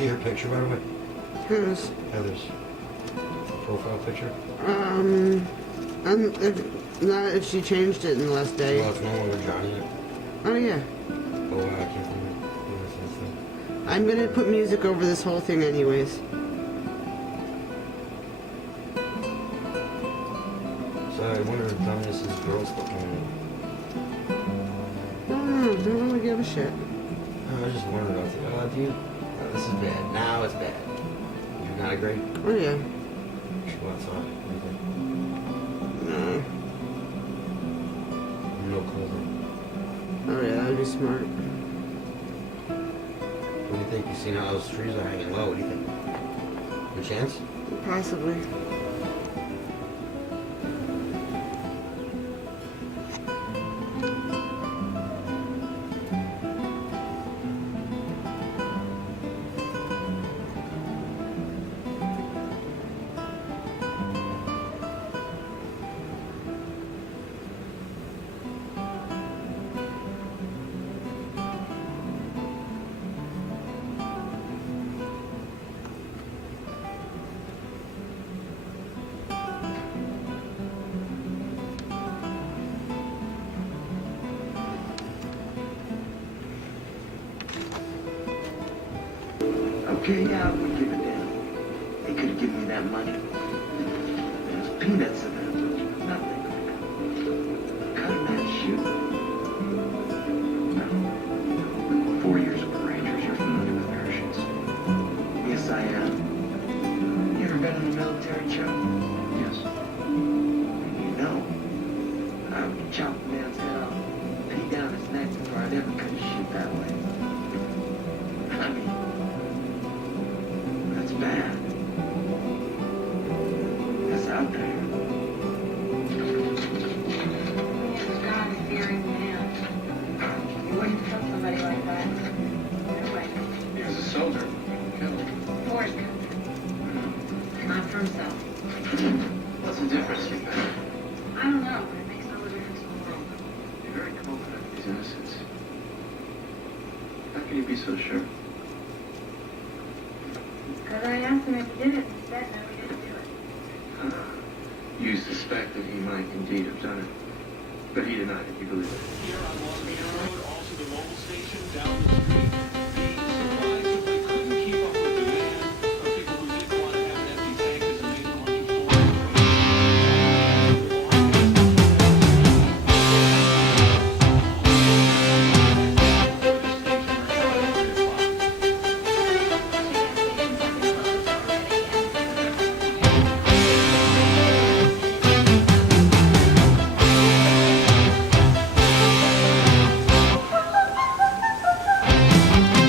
See her picture, by the way? Whose? Heather's profile picture. Not if she changed it in the last day. Well, it's no longer Johnny yet. Oh yeah. Oh, wow, I can't remember. I'm gonna put music over this whole thing anyways. So I wonder if Johnny's girl still coming Don't really give a shit. in. I just wondered, I was like, oh, dude, no, this is bad. Now it's bad. You're not agree? Oh yeah. She wants off. No. No clothing. Oh yeah, that'd be smart. What do you think? You seen how those trees are hanging low? What do you think? Good chance? Possibly. Okay, yeah, I would give it down. They could have given me that money. There's peanuts in there. Nothing. Cut him that shoe. No. 4 years with the Rangers, you're familiar with parachutes. Yes, I am. You ever been in the military, Chuck? Yes. You know, I would chop a man's head off, pin down his neck before I'd ever cut his shoe that way. I mean, that's bad. That's out there. He's a God-fearing man. You wouldn't kill somebody like that. No way. He was a soldier. Killed. For his country. Not for himself. What's the difference, you think? I don't know, but it makes all the difference in the world. You're very confident of his innocence. How can you be so sure? Because I asked him if he did it, and he said no, he didn't do it. You suspect that he might indeed have done it. But he denied it, you believe it. Here on Long Island Road, also the mobile station down the street. The supply simply couldn't keep up with demand of people who didn't want to have an empty tank as a main launch of Thank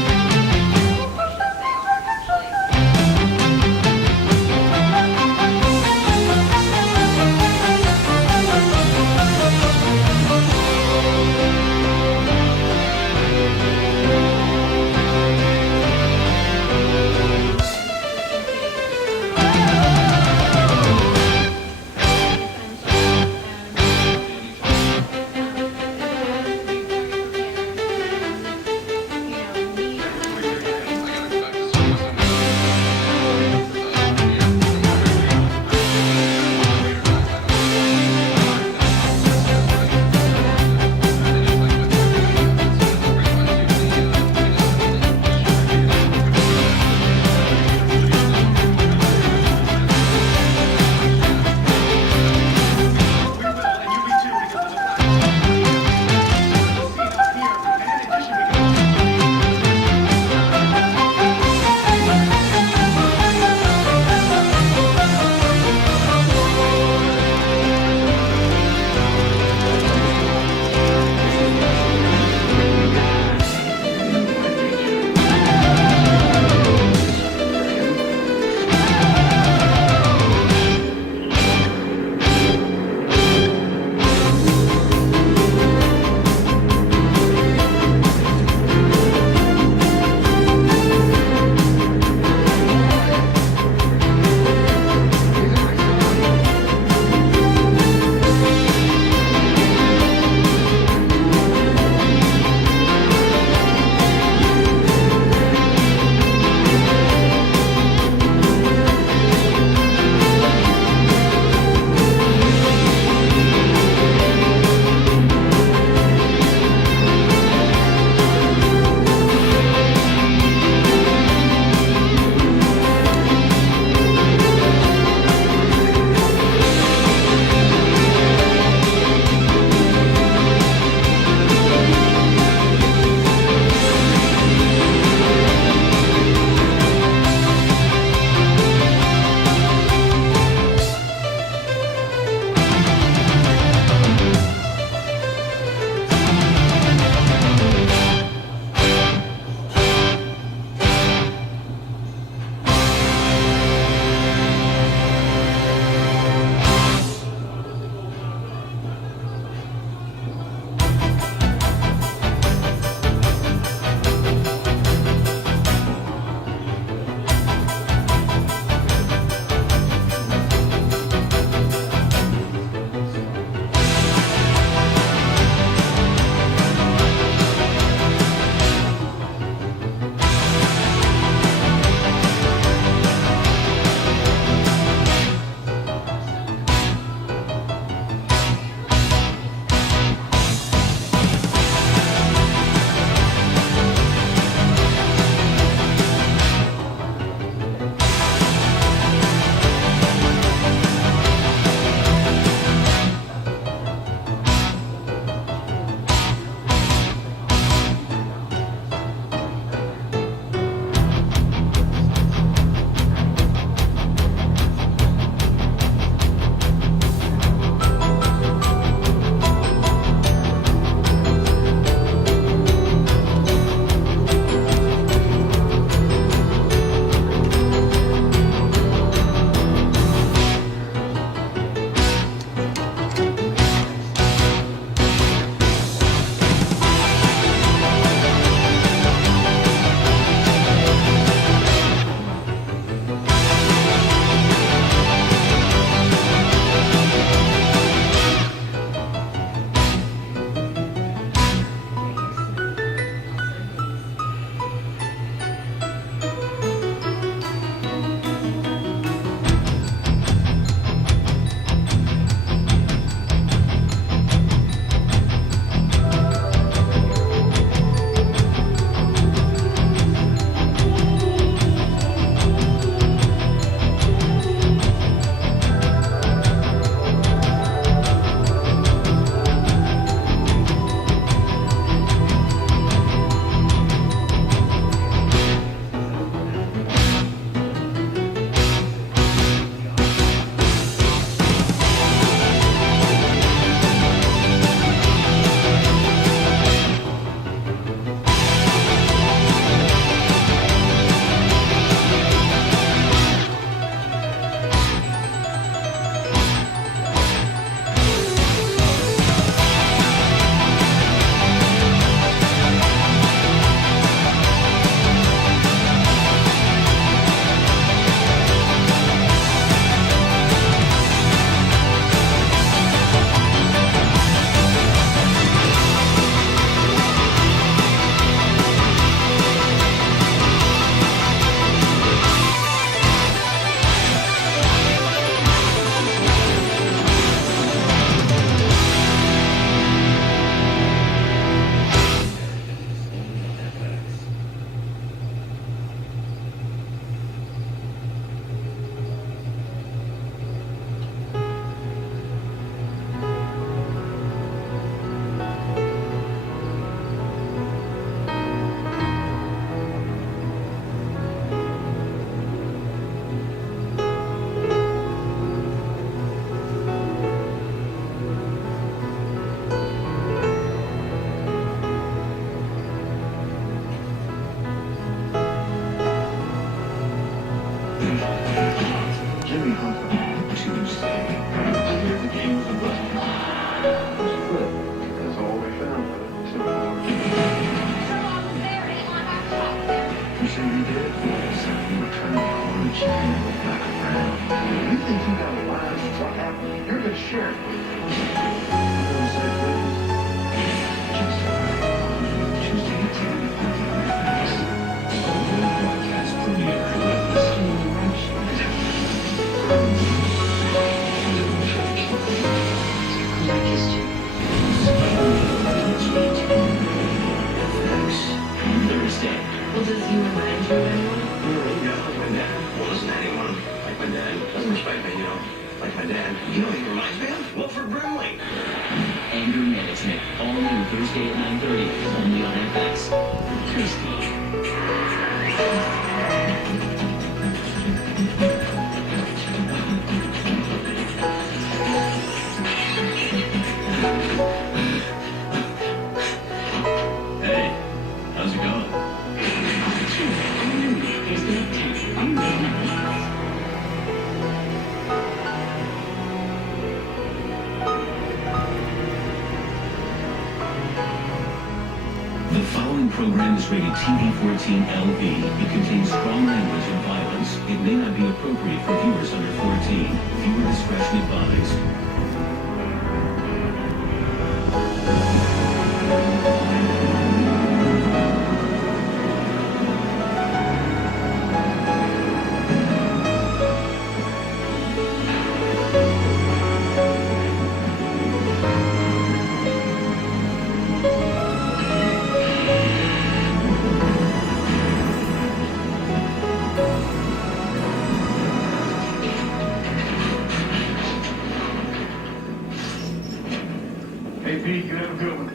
Sure. Roadside weddings. Tuesday at 10 at Parkways. A world broadcast premiere. Thursday. Well, does you remind you of anyone? Yeah, like my dad. Well, listen to anyone. Like my dad. Doesn't respect me, you know. Like my dad. You know who he reminds me of? Wilford Brimley. Anger Management, all new Thursday at 9:30, only on FX. Tasty. Hey, how's it going? Thursday at 10, only on FX. The following program is rated TV-14 LV. It contains strong language and violence. It may not be appropriate for viewers under 14. Viewer discretion advised. Hey, Pete, you have a good one.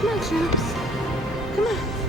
Come on, champs. Come on.